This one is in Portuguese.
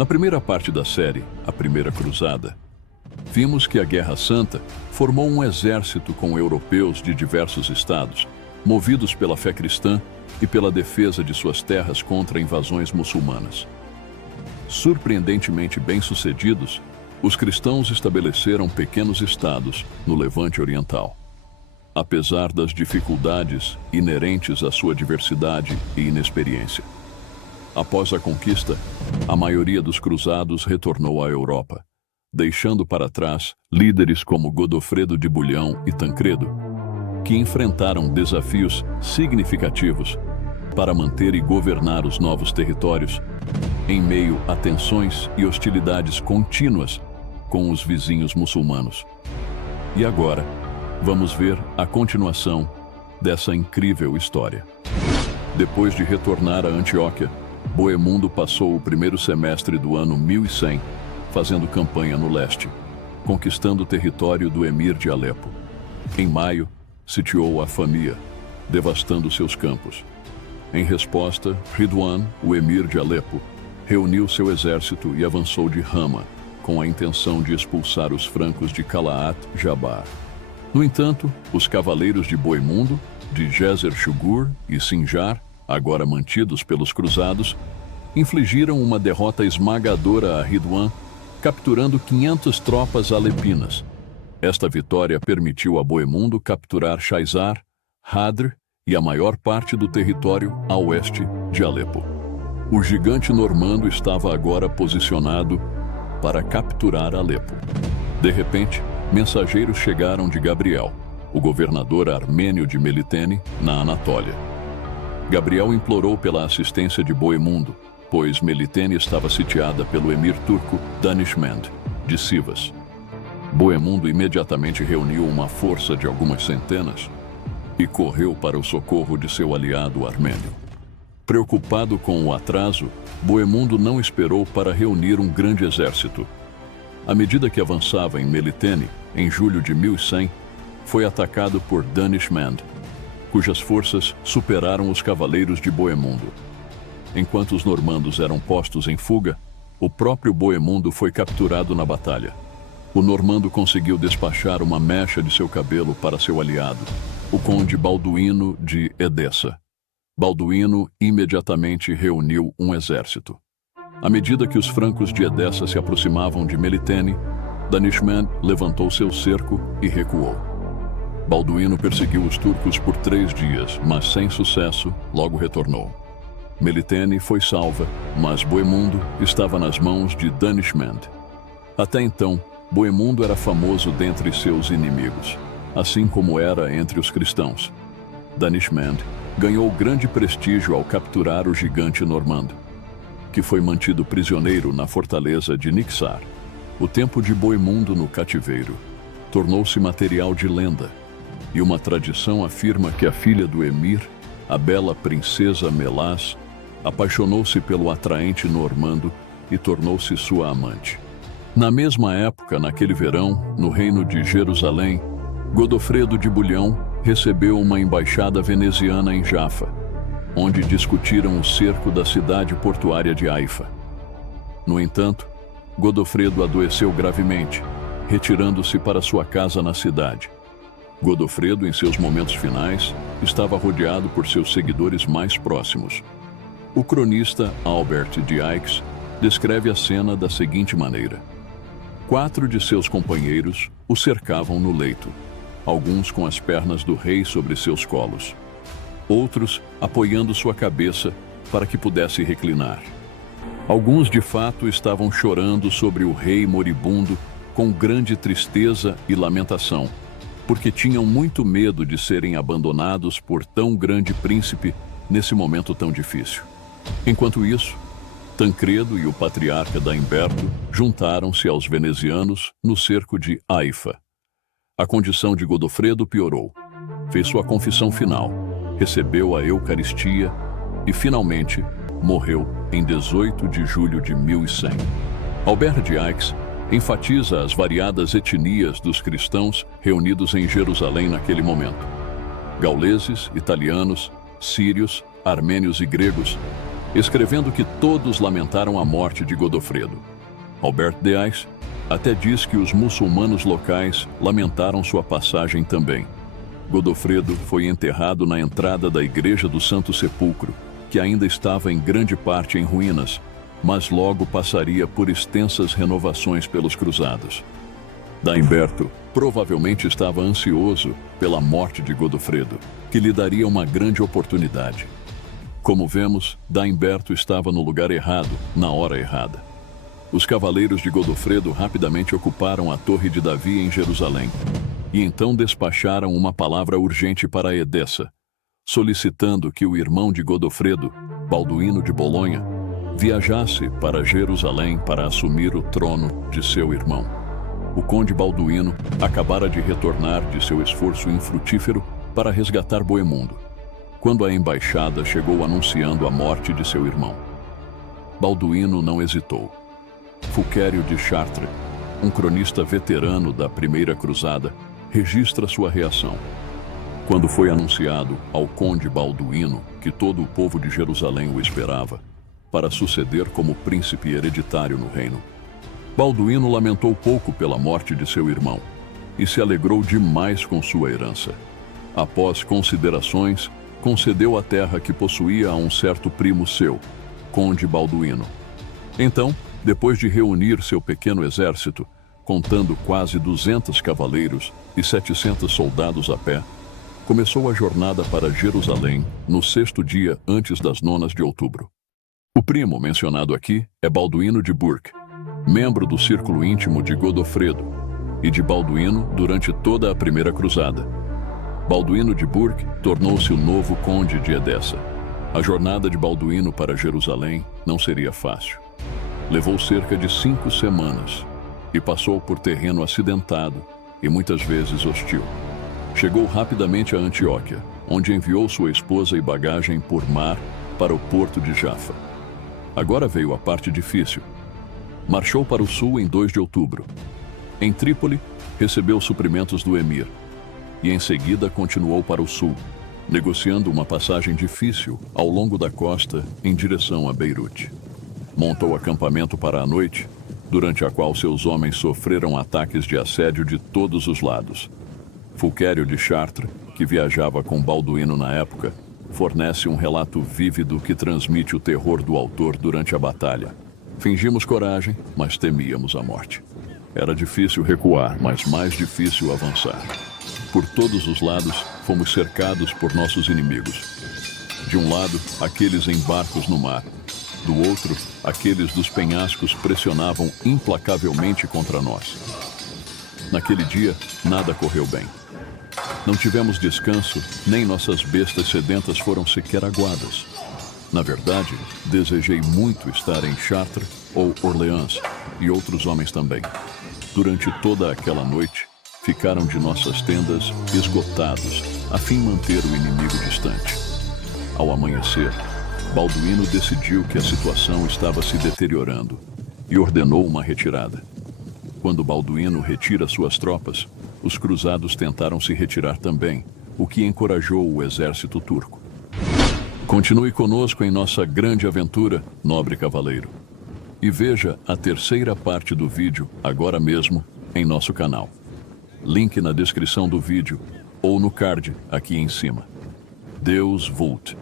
Na primeira parte da série, A Primeira Cruzada, vimos que a Guerra Santa formou um exército com europeus de diversos estados, movidos pela fé cristã e pela defesa de suas terras contra invasões muçulmanas. Surpreendentemente bem-sucedidos, os cristãos estabeleceram pequenos estados no Levante Oriental. Apesar das dificuldades inerentes à sua diversidade e inexperiência. Após a conquista, a maioria dos cruzados retornou à Europa, deixando para trás líderes como Godofredo de Bulhão e Tancredo, que enfrentaram desafios significativos para manter e governar os novos territórios, em meio a tensões e hostilidades contínuas com os vizinhos muçulmanos. E agora, vamos ver a continuação dessa incrível história. Depois de retornar a Antioquia, Bohemundo passou o primeiro semestre do ano 1100 fazendo campanha no leste, conquistando o território do emir de Alepo. Em maio, sitiou a Famia, devastando seus campos. Em resposta, Ridwan, o emir de Alepo, reuniu seu exército e avançou de Rama, com a intenção de expulsar os francos de Calaat Jabar. No entanto, os cavaleiros de Bohemundo, de Gezer Shugur e Sinjar, agora mantidos pelos cruzados, infligiram uma derrota esmagadora a Ridwan, capturando 500 tropas alepinas. Esta vitória permitiu a Bohemundo capturar Shaizar, Hadr e a maior parte do território a oeste de Alepo. O gigante normando estava agora posicionado para capturar Alepo. De repente, mensageiros chegaram de Gabriel, o governador armênio de Melitene, na Anatólia. Gabriel implorou pela assistência de Bohemundo, pois Melitene estava sitiada pelo emir turco Danishmend, de Sivas. Bohemundo imediatamente reuniu uma força de algumas centenas e correu para o socorro de seu aliado armênio. Preocupado com o atraso, Bohemundo não esperou para reunir um grande exército. À medida que avançava em Melitene, em julho de 1100, foi atacado por Danishmend, cujas forças superaram os cavaleiros de Bohemundo. Enquanto os normandos eram postos em fuga, o próprio Bohemundo foi capturado na batalha. O normando conseguiu despachar uma mecha de seu cabelo para seu aliado, o conde Balduíno de Edessa. Balduíno imediatamente reuniu um exército. À medida que os francos de Edessa se aproximavam de Melitene, Danishmend levantou seu cerco e recuou. Balduíno perseguiu os turcos por 3 dias, mas sem sucesso, logo retornou. Melitene foi salva, mas Bohemundo estava nas mãos de Danishmend. Até então, Bohemundo era famoso dentre seus inimigos, assim como era entre os cristãos. Danishmend ganhou grande prestígio ao capturar o gigante normando, que foi mantido prisioneiro na fortaleza de Nixar. O tempo de Bohemundo no cativeiro tornou-se material de lenda, e uma tradição afirma que a filha do emir, a bela princesa Melás, apaixonou-se pelo atraente normando e tornou-se sua amante. Na mesma época, naquele verão, no reino de Jerusalém, Godofredo de Bulhão recebeu uma embaixada veneziana em Jaffa, onde discutiram o cerco da cidade portuária de Haifa. No entanto, Godofredo adoeceu gravemente, retirando-se para sua casa na cidade. Godofredo, em seus momentos finais, estava rodeado por seus seguidores mais próximos. O cronista Albert de Aix descreve a cena da seguinte maneira: 4 de seus companheiros o cercavam no leito, alguns com as pernas do rei sobre seus colos, outros apoiando sua cabeça para que pudesse reclinar. Alguns de fato estavam chorando sobre o rei moribundo com grande tristeza e lamentação, porque tinham muito medo de serem abandonados por tão grande príncipe nesse momento tão difícil. Enquanto isso, Tancredo e o patriarca da Imberto juntaram-se aos venezianos no cerco de Haifa. A condição de Godofredo piorou. Fez sua confissão final, recebeu a Eucaristia e, finalmente, morreu em 18 de julho de 1100. Albert de Aix enfatiza as variadas etnias dos cristãos reunidos em Jerusalém naquele momento. Gauleses, italianos, sírios, armênios e gregos escrevendo que todos lamentaram a morte de Godofredo. Albert Deais até diz que os muçulmanos locais lamentaram sua passagem também. Godofredo foi enterrado na entrada da Igreja do Santo Sepulcro, que ainda estava em grande parte em ruínas, mas logo passaria por extensas renovações pelos cruzados. Daimberto provavelmente estava ansioso pela morte de Godofredo, que lhe daria uma grande oportunidade. Como vemos, Daimberto estava no lugar errado, na hora errada. Os cavaleiros de Godofredo rapidamente ocuparam a Torre de Davi em Jerusalém, e então despacharam uma palavra urgente para Edessa, solicitando que o irmão de Godofredo, Balduíno de Bolonha, viajasse para Jerusalém para assumir o trono de seu irmão. O conde Balduíno acabara de retornar de seu esforço infrutífero para resgatar Boemundo, quando a embaixada chegou anunciando a morte de seu irmão. Balduíno não hesitou. Fulquério de Chartres, um cronista veterano da Primeira Cruzada, registra sua reação. Quando foi anunciado ao conde Balduíno que todo o povo de Jerusalém o esperava, para suceder como príncipe hereditário no reino, Balduíno lamentou pouco pela morte de seu irmão e se alegrou demais com sua herança. Após considerações, concedeu a terra que possuía a um certo primo seu, conde Balduíno. Então, depois de reunir seu pequeno exército, contando quase 200 cavaleiros e 700 soldados a pé, começou a jornada para Jerusalém no 6º dia antes das 9 de outubro. O primo mencionado aqui é Balduíno de Burke, membro do círculo íntimo de Godofredo e de Balduíno durante toda a Primeira Cruzada. Balduíno de Burke tornou-se o novo conde de Edessa. A jornada de Balduíno para Jerusalém não seria fácil. Levou cerca de 5 semanas e passou por terreno acidentado e muitas vezes hostil. Chegou rapidamente a Antioquia, onde enviou sua esposa e bagagem por mar para o porto de Jafa. Agora veio a parte difícil. Marchou para o sul em 2 de outubro. Em Trípoli, recebeu suprimentos do emir e em seguida continuou para o sul, negociando uma passagem difícil ao longo da costa em direção a Beirute. Montou acampamento para a noite, durante a qual seus homens sofreram ataques de assédio de todos os lados. Fulquério de Chartres, que viajava com Balduíno na época, fornece um relato vívido que transmite o terror do autor durante a batalha. Fingimos coragem, mas temíamos a morte. Era difícil recuar, mas mais difícil avançar. Por todos os lados, fomos cercados por nossos inimigos. De um lado, aqueles em barcos no mar. Do outro, aqueles dos penhascos pressionavam implacavelmente contra nós. Naquele dia, nada correu bem. Não tivemos descanso, nem nossas bestas sedentas foram sequer aguadas. Na verdade, desejei muito estar em Chartres ou Orleans, e outros homens também. Durante toda aquela noite, ficaram de nossas tendas esgotados, a fim de manter o inimigo distante. Ao amanhecer, Balduíno decidiu que a situação estava se deteriorando e ordenou uma retirada. Quando Balduíno retira suas tropas, os cruzados tentaram se retirar também, o que encorajou o exército turco. Continue conosco em nossa grande aventura, nobre cavaleiro. E veja a terceira parte do vídeo agora mesmo em nosso canal. Link na descrição do vídeo ou no card aqui em cima. Deus vult.